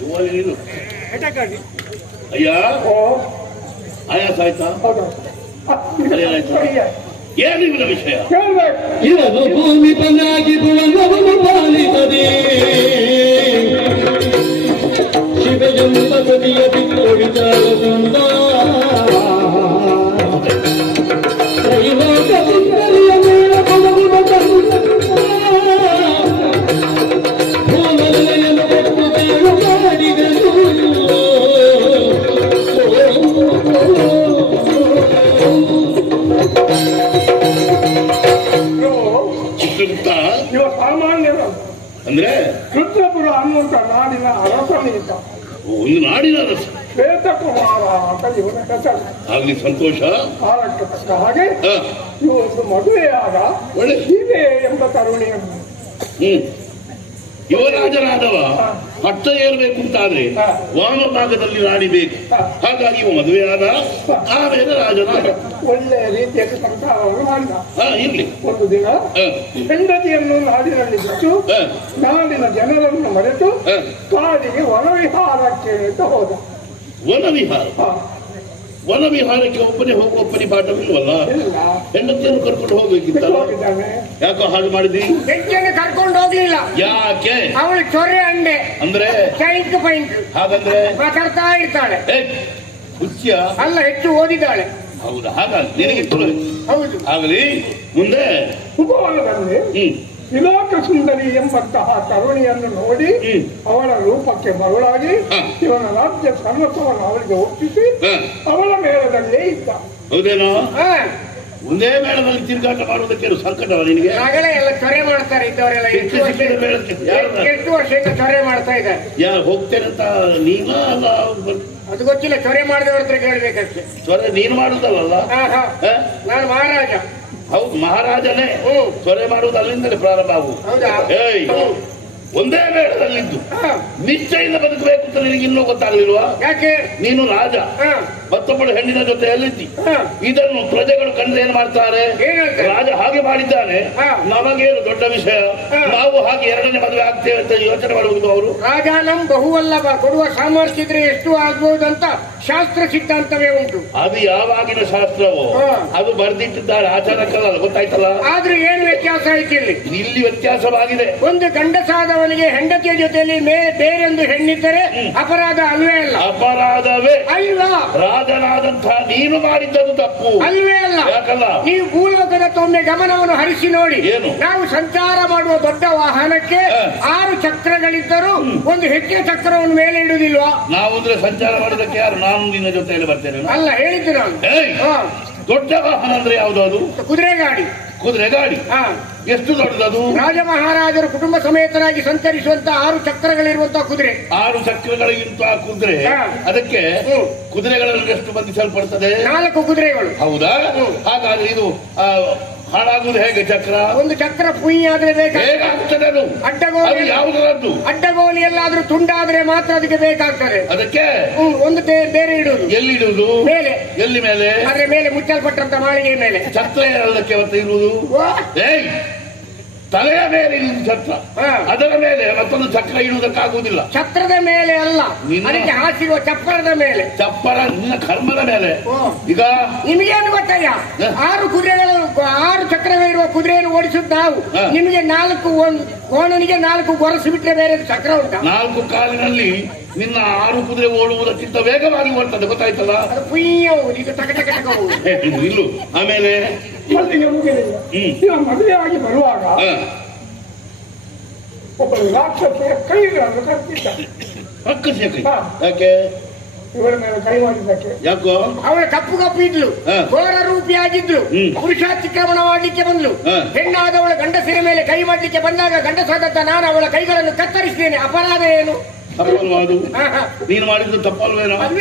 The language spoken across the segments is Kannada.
ನೀನು. ಅಯ್ಯ? ಆಯಾಸ ಆಯ್ತಾ. ಏನು ಇವನ ವಿಷಯ? ಇವನು ಭೂಮಿ ಪನಾಗಿ ಭುವನವನ್ನು ಪಾಲಿಸದೆ ಶಿವಜಂಬ ಸತಿಯ ಬಿಟ್ಟು ವಿಚಾರದಿಂದ. ಒಂದು ನಾಡಿನ ರಸ. ಶ್ವೇತಕುಮಾರ ಅಂತ ಇವನ ಹೆಸರು ಆಗ್ಲಿ ಸಂತೋಷ. ಕಾಲಕ್ಕೆ ತಕ್ಕ ಹಾಗೆ ಇವೊಂದು ಇವತ್ತು ಮದುವೆಯಾದ ಒಳ್ಳೆ. ಎಂಬ ತರುಣಿಯನ್ನು ಹ್ಮ್. ಯುವರಾಜನಾದವ ಪಟ್ಟ ಏರ್ಬೇಕು ಅಂತಾದ್ರೆ ವಾಮ ಭಾಗದಲ್ಲಿ ನಾಡಿಬೇಕು ಹಾಗಾಗಿ ಇವ ಮದುವೆಯಾದ ಆಮೇಲೆ ರಾಜನಾದ ಒಳ್ಳೆ ಇರ್ಲಿ. ಒಂದು ದಿನ ಹೆಂಡತಿಯನ್ನು ನಾಡಿನಲ್ಲಿ ಬಿಟ್ಟು ನಾಡಿನ ಜನರನ್ನು ಮರೆತು ಕಾಡಿಗೆ ವನವಿಹಾರಕ್ಕೆ ಅಂತ ಹೋದ. ವನವಿಹಾರ. ಹ, ವನವಿಹಾರಕ್ಕೆ ಒಬ್ಬನೇ ಹೋಗುವ ಒಬ್ಬನೇ ಪಾಠವಿಲ್ವಲ್ಲ ಹೆಂಡತಿಯನ್ನು ಕರ್ಕೊಂಡು ಹೋಗ್ಬೇಕಿತ್ತಲ್ಲ? ಯಾಕೋ ಹಾಳು ಮಾಡಿದಿ? ಕರ್ಕೊಂಡು ಹೋಗ್ಲಿಲ್ಲ. ಯಾಕೆ? ಅವಳು ಚೊರೆ ಅಂಡೆ. ಅಂದ್ರೆ? ಚೈಂಕ್ ಹಾಗಂದ್ರೆ? ಮಾತಾಡ್ತಾ ಇರ್ತಾಳೆ. ಏ ಹುಚ್ಯ ಅಲ್ಲ ಹೆಚ್ಚು ಓದಿದ್ದಾಳೆ. ಹೌದಾ? ಹಾಗಾಗಿ ನಿನಗೆ ಹೌದು. ಆಗಲಿ ಮುಂದೆ. ಹ್ಮ್. ತಿಲೋಕ ಸುಂದರಿ ಎಂಬಂತಹ ತರುಣಿಯನ್ನು ನೋಡಿ. ಅವಳ ರೂಪಕ್ಕೆ ಮರುಳಾಗಿ ಇವನ ರಾಜ್ಯ ಸರ್ವಸ್ವವನ್ನು ಅವರಿಗೆ ಒಪ್ಪಿಸಿ ಅವಳ ಮೇಳದಲ್ಲೇ ಇದ್ದ. ಹೌದೇನೋ? ಹಾ. ಒಂದೇ ಮೇಳದಲ್ಲಿ ತಿರುಗಾಟ ಮಾಡುವುದಕ್ಕೆ ಸಂಕಟವ ನಿನಗೆ? ಆಗಲೇ ಎಲ್ಲ ಕರೆ ಮಾಡ್ತಾರೆ ಇದ್ದವರೆಲ್ಲ. ಎಷ್ಟು ವರ್ಷದಿಂದ ಚೊರೆ ಮಾಡ್ತಾ ಇದ್ದಾರೆ. ಯಾರು ಹೋಗ್ತೇನೆ ಅಂತ ನೀನ ಅಲ್ಲ? ಅದು ಗೊತ್ತಿಲ್ಲ ಚೊರೆ ಮಾಡಿದವ್ರ ಹತ್ರ ಕೇಳ್ಬೇಕಷ್ಟೇ. ಚೊರೆ ನೀನು ಮಾಡುದಲ್ಲ ಹಾ ಹಾ? ನಾನು ಮಹಾರಾಜ. ಹೌದು ಮಹಾರಾಜನೇ. ತ್ವರೆ ಮಾಡುವುದು ಅಲ್ಲಿಂದಲೇ ಪ್ರಾರಂಭ ಆಗುವುದು. ಒಂದೇ ಮೇಳದಲ್ಲಿದ್ದು. ನಿಶ್ಚಯಿಂದ ಬದುಕಬೇಕು ಅಂತ ನಿನಗೆ ಇನ್ನೂ ಗೊತ್ತಾಗ್ಲಿಲ್ವಾ? ಯಾಕೆ? ನೀನು ರಾಜ. ಹಾ. ಮತ್ತೊಬ್ಬಳು ಹೆಣ್ಣಿನ ಜೊತೆ ಎಲ್ಲಿದ್ದಿ? ಹಾ. ಇದನ್ನು ಪ್ರಜೆಗಳು ಕಂಡ್ರೆ ಏನ್ ಮಾಡ್ತಾರೆ? ರಾಜ ಹಾಗೆ ಮಾಡಿದ್ದಾನೆ. ನಮಗೇನು ದೊಡ್ಡ ವಿಷಯ? ನಾವು ಹಾಗೆ ಎರಡನೇ ಮದುವೆ ಆಗ್ತೇವೆ ಅಂತ ಯೋಚನೆ ಮಾಡುವುದು ಅವರು? ರಾಜಾನಂ ಬಹುವಲ್ಲಭ ಕೊಡುವ ಸಾಮರ್ಥ್ಯ ಇದ್ರೆ ಎಷ್ಟು ಆಗ್ಬಹುದು ಅಂತ ಶಾಸ್ತ್ರ ಸಿದ್ಧಾಂತವೇ ಉಂಟು. ಅದು ಯಾವಾಗಿನ ಶಾಸ್ತ್ರವೋ. ಅದು ಬರ್ದಿಟ್ಟಿದ್ದಾರೆ ಆಚಾರಕ್ಕಲ್ಲ ಗೊತ್ತಾಯ್ತಲ್ಲ? ಆದ್ರೆ ಏನು ವ್ಯತ್ಯಾಸ ಐತಿ ಇಲ್ಲಿ? ಇಲ್ಲಿ ವ್ಯತ್ಯಾಸವಾಗಿದೆ. ಒಂದು ಗಂಡಸಾದವನಿಗೆ ಹೆಂಡತಿಯ ಜೊತೆಯಲ್ಲಿ ಮೇ ಬೇರೊಂದು ಹೆಣ್ಣಿದ್ದರೆ ಅಪರಾಧ ಅಲ್ವೇ ಅಲ್ಲ? ಅಪರಾಧವೇ? ಅಲ್ವಾ? ರಾಜನಾದಂತಹ ನೀನು ಮಾಡಿದ್ದದು ತಪ್ಪು. ಅಲ್ವೇ ಅಲ್ಲ. ಯಾಕಲ್ಲ? ನೀವು ಭೂಲೋಕದ ಗಮನವನ್ನು ಹರಿಸಿ ನೋಡಿ. ಏನು? ನಾವು ಸಂಚಾರ ಮಾಡುವ ದೊಡ್ಡ ವಾಹನಕ್ಕೆ ಆರು ಚಕ್ರಗಳಿದ್ದರೂ ಒಂದು ಹೆಚ್ಚಿನ ಚಕ್ರವನ್ನು ಮೇಲೆ ಇಡುವುದಿಲ್ವಾ? ನಾವು ಅಂದ್ರೆ ಸಂಚಾರ ಮಾಡೋದಕ್ಕೆ ಯಾರು? ನಾನು ನಿನ್ನ ಜೊತೆಯಲ್ಲಿ ಬರ್ತೇನೆ. ಅಲ್ಲ ಹೇಳಿದ್ದು ನಾನು. ದೊಡ್ಡ ವಾಹನ ಅಂದ್ರೆ ಯಾವುದು ಅದು? ಕುದುರೆ ಗಾಡಿ. ಕುದುರೆ ಗಾಡಿ ಹ. ಎಷ್ಟು ದೊಡ್ಡದದು ರಾಜ ಮಹಾರಾಜರು ಕುಟುಂಬ ಸಮೇತರಾಗಿ ಸಂಚರಿಸುವಂತ ಆರು ಚಕ್ರಗಳಿರುವಂತಹ ಕುದುರೆ ಆರು ಚಕ್ರಗಳಿಗಿಂತ ಕುದುರೆ ಹಾ. ಅದಕ್ಕೆ. ಕುದುರೆಗಳಲ್ಲಿ ಎಷ್ಟು ಬಂಧಿಸಲ್ಪಡ್ತದೆ ನಾಲ್ಕು ಕುದುರೆಗಳು ಹೌದಾ. ಹಾಗಾದ್ರೆ ಇದು ಆ, ಹಾಳಾಗುವುದು ಹೇಗೆ ಚಕ್ರ? ಒಂದು ಚಕ್ರ ಕುಯಿ ಆದ್ರೆ ಬೇಕಾ ಹೇಗಾಗ್ತದೆ ಅದು. ಅಡ್ಡಗೋಲಿ ಅದು ಯಾವುದರದ್ದು? ಅಡ್ಡಗೋಲಿ ಎಲ್ಲಾದ್ರೂ ತುಂಡಾದ್ರೆ ಮಾತ್ರ ಅದಕ್ಕೆ ಬೇಕಾಗ್ತದೆ. ಅದಕ್ಕೆ? ಒಂದು ಬೇರೆ ಇಡುವುದು. ಎಲ್ಲಿಡುವುದು ಮೇಲೆ. ಎಲ್ಲಿ ಮೇಲೆ? ಅದ್ರ ಮೇಲೆ ಮುಚ್ಚಲ್ಪಟ್ಟಂತ ಮಾಳಿಗೆ ಮೇಲೆ. ಚಕ್ರ ಅದಕ್ಕೆ ಇರುವುದು? ತಲೆಯ ಮೇಲೆ ಇರುವುದು ಛತ್ರ. ಅದರ ಮೇಲೆ ಮತ್ತೊಂದು ಚಕ್ರ ಇಡುವುದಕ್ಕಾಗುವುದಿಲ್ಲ. ಛತ್ರದ ಮೇಲೆ ಅಲ್ಲ. ನಿನ್ನ- ಅದಕ್ಕೆ ಹಾಸಿರುವ ಚಪ್ಪರದ ಮೇಲೆ. ಚಪ್ಪರ ನಿನ್ನ ಕರ್ಮದ ಮೇಲೆ. ಈಗ ನಿಮಗೇನು ಗೊತ್ತಯ್ಯ? ಹ. ಆರು ಕುದುರೆಗಳು ಆರು ಚಕ್ರಗಳಿರುವ ಕುದುರೆಯನ್ನು ಓಡಿಸುತ್ತಾವು ನಾವು. ಹ. ನಿಮಗೆ ನಾಲ್ಕು ಒಂದು ಕೋಣನಿಗೆ ನಾಲ್ಕು ಗೊರಸು ಬಿಟ್ಟರೆ ಬೇರೆ ಚಕ್ರ ಉಂಟಾ? ನಾಲ್ಕು ಕಾಲಿನಲ್ಲಿ ನಿನ್ನ ಆರು ಕುದುರೆ ಓಡುವುದಕ್ಕಿಂತ ವೇಗವಾಗಿ ಓಡ್ತದೆ. ಗೊತ್ತಾಯ್ತಲ್ಲ? ಅದು ಪುಯ್ಯವು ಇದು ತಕ ತಕ ತಕ ಹೋಗುದು. ಹೇ, ಇದು ಇಲ್ಲು. ಆಮೇಲೆ ಅಲ್ಲಿಗೆ ಮುಗಿಲಿಲ್ಲ. ನೀವು ಮದುವೆಯಾಗಿ ಬರುವಾಗ ಒಬ್ಬ ರಾಕ್ಷಸಿಯ ಕೈಗಳನ್ನು ಕಟ್ಟಿದ್ದ. ರಕ್ಕಸಿಯ ಕೈ. ಯಾಕೆ? ಇವರ ಮೇಲೆ ಕೈ ಮಾಡಿದ್ದಕ್ಕೆ. ಯಾಕೋ? ಅವಳು ಕಪ್ಪು ಕಪ್ಪು ಇದ್ಲು. ಘೋರ ರೂಪಿಯಾಗಿದ್ಲು. ಪುರುಷಾತಿಕ್ರಮಣ ಮಾಡಲಿಕ್ಕೆ ಬಂದ್ಲು. ಹೆಣ್ಣಾದವಳ ಗಂಡಸಿನ ಮೇಲೆ ಕೈ ಮಾಡಲಿಕ್ಕೆ ಬಂದಾಗ ಗಂಡಸಾದಂತ ನಾನು ಅವಳ ಕೈಗಳನ್ನು ಕತ್ತರಿಸಿದ್ದೇನೆ. ಅಪರಾಧ ಏನು? ತಪ್ಪಲ್ವಾ ಅದು ಹಾ, ಹಾ. ನೀನು ಮಾಡಿದ್ದು ತಪ್ಪಲ್ವೇನೋ? ಅಲ್ಲ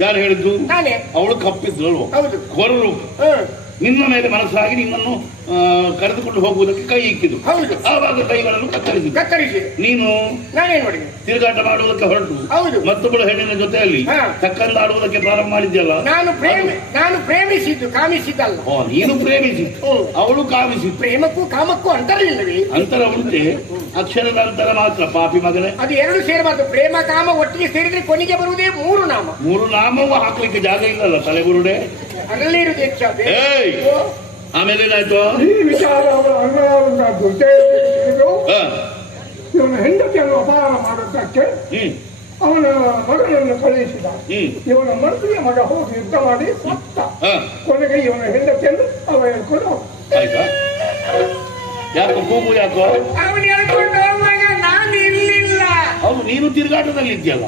ಯಾರು ಹೇಳಿದ್ದು? ನಾನೇ. ಅವಳು ಕಪ್ಪಿದ್ಲು ಹೌದು. ಹೊರರು ಹ್ಮ್. ನಿನ್ನ ಮೇಲೆ ಮನಸ್ಸಾಗಿ ನಿನ್ನನ್ನು ಕರೆದುಕೊಂಡು ಹೋಗುವುದಕ್ಕೆ ಕೈ ಇಕ್ಕಿದು ಹೌದು. ಆವಾಗ ಕೈಗಳನ್ನು ಕತ್ತರಿಸಿ ಕತ್ತರಿಸಿ. ನೀನು ನಾನೇನ್ ಮಾಡಿದೆ? ತಿರುಗಾಟ ಮಾಡುವುದಕ್ಕೆ ಹೊರಟು. ಹೌದು. ಮತ್ತೊಬ್ಬಳ ಹೆಣ್ಣಿನ ಜೊತೆಯಲ್ಲಿ ಹಾ. ತಕ್ಕಂದಾಡುವುದಕ್ಕೆ ಪ್ರಾರಂಭ ಮಾಡಿದ್ಯಲ್ಲ? ನಾನು ಪ್ರೇಮಿ ನಾನು ಪ್ರೇಮಿಸಿದ್ದು ಕಾಮಿಸಿದ್ದಲ್ಲ. ಓ ನೀನು ಪ್ರೇಮಿಸಿದ್ದು. ಅವಳು ಕಾಮಿಸಿ ಪ್ರೇಮಕ್ಕೂ ಕಾಮಕ್ಕೂ ಅಂತರ ಇಲ್ಲವೇ? ಅಂತರ ಉಂಟೆ. ಅಕ್ಷರದ ನಂತರ ಮಾತ್ರ ಪಾಪಿ ಮಗನೇ. ಅದು ಎರಡು ಸೇರಬಾರ್ದು. ಪ್ರೇಮ ಕಾಮ ಒಟ್ಟಿಗೆ ಸೇರಿದ್ರೆ ಕೊನೆಗೆ ಬರುವುದೇ ಮೂರು ನಾಮ. ಮೂರು ನಾಮವೂ ಹಾಕ್ಲಿಕ್ಕೆ ಜಾಗ ಇಲ್ಲಲ್ಲ ತಲೆಗುರುಡೆ? ಹೆಚ್ಚು ಏಯ್! ಆಮೇಲೆ ಏನಾಯ್ತು ಈ ವಿಚಾರ ಅವರ ಅಣ್ಣನ ತಿಳಿದು ಹಾ. ಇವನ ಹೆಂಡತಿಯನ್ನು ಅಪಹಾರ ಮಾಡೋದಕ್ಕೆ ಅವನ ಮಗನನ್ನು ಕಳುಹಿಸಿದ. ಇವನ ಮಂತ್ರಿಯ ಮಗ ಹೋಗಿ ಯುದ್ಧ ಮಾಡಿ ಸತ್ತ. ಕೊನೆಗೆ ಇವನ ಹೆಂಡತಿಯನ್ನು ಅವ ಹೇಳ್ಕೊಂಡು. ಆಯ್ತಾ? ಯಾಕೋ ಕೂಗು ಯಾಕೋ? ಅವನು ಹೇಳ್ಕೊಂಡು ನಾನು ಇರಲಿಲ್ಲ ಅವನು ನೀನು ತಿರುಗಾಟದಲ್ಲಿ ಇದೆಯಲ್ಲ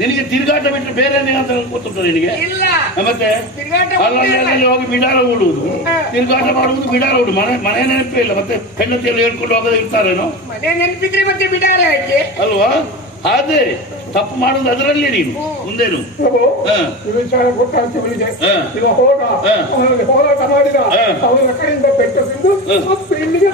ನಿನಗೆ ತಿರುಗಾಟ ಬಿಟ್ಟರೆ ಬೇರೆ ಅಂತ ಗೊತ್ತುಂಟು ನಿನಗೆ? ಇಲ್ಲ. ಮತ್ತೆ ತಿರುಗಾಟ ಅಲ್ಲಲ್ಲಿ ಹೋಗಿ ಬಿಡಾರ ಹೂಡುವುದು. ತಿರುಗಾಟ ಮಾಡುವುದು ಬಿಡಾರ ಹೂಡು ಮನೆ ಮನೆ ನೆನಪೇ ಇಲ್ಲ. ಮತ್ತೆ ಹೆಂಡತಿಯಲ್ಲಿ ಹೇಳ್ಕೊಂಡು ಹೋಗದೆ ಇರ್ತಾರೇನೋ? ಮನೆ ನೆನಪಿದ್ರೆ ಮತ್ತೆ ಬಿಡಾರ ಅಲ್ವಾ? ಅದೇ ತಪ್ಪು ಮಾಡುದು ಅದರಲ್ಲಿ ನೀನು. ಮುಂದೇನು? ಹೋರಾಟ ಮಾಡಿದ. ಪೆಟ್ಟು ತಿಂದು ಇಲ್ಲಿಗೆ